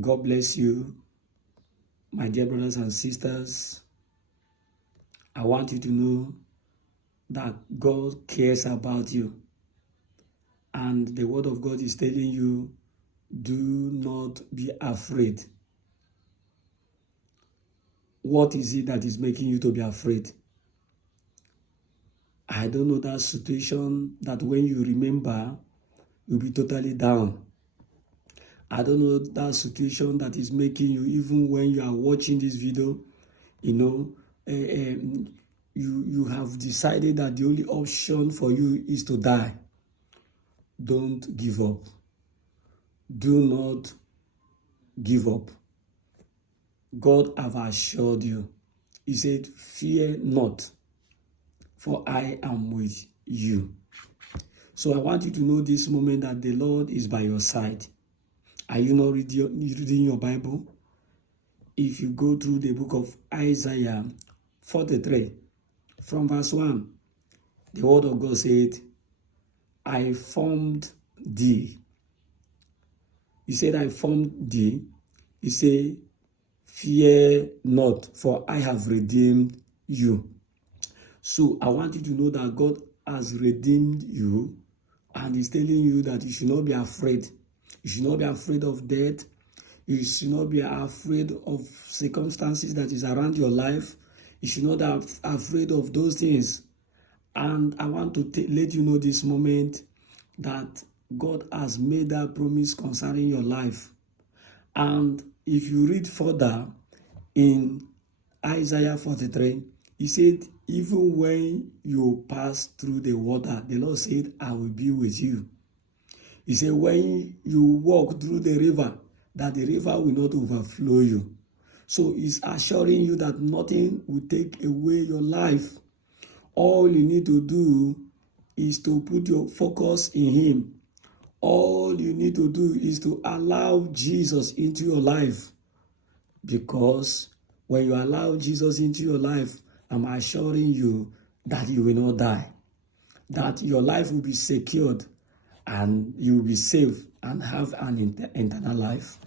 God bless you, my dear brothers and sisters. I want you to know that God cares about you. And the word of God is telling you, do not be afraid. What is it that is making you to be afraid? I don't know that situation that when you remember, you'll be totally down. I don't know that situation that is making you, even when you are watching this video, you have decided that the only option for you is to die. Don't give up. Do not give up. God have assured you. He said, fear not, for I am with you. So I want you to know this moment that the Lord is by your side. Are you not reading your Bible? If you go through the book of Isaiah 43, from verse 1, the word of God said, I formed thee. He said, I formed thee. He said, fear not, for I have redeemed you. So I want you to know that God has redeemed you, and He's telling you that you should not be afraid. You should not be afraid of death. You should not be afraid of circumstances that is around your life. You should not be afraid of those things. And I want to let you know this moment that God has made that promise concerning your life. And if you read further in Isaiah 43, He said, even when you pass through the water, the Lord said, I will be with you. He said, when you walk through the river, that the river will not overflow you. So He's assuring you that nothing will take away your life. All you need to do is to put your focus in Him. All you need to do is to allow Jesus into your life. Because when you allow Jesus into your life, I'm assuring you that you will not die. That your life will be secured and you will be safe and have an eternal life.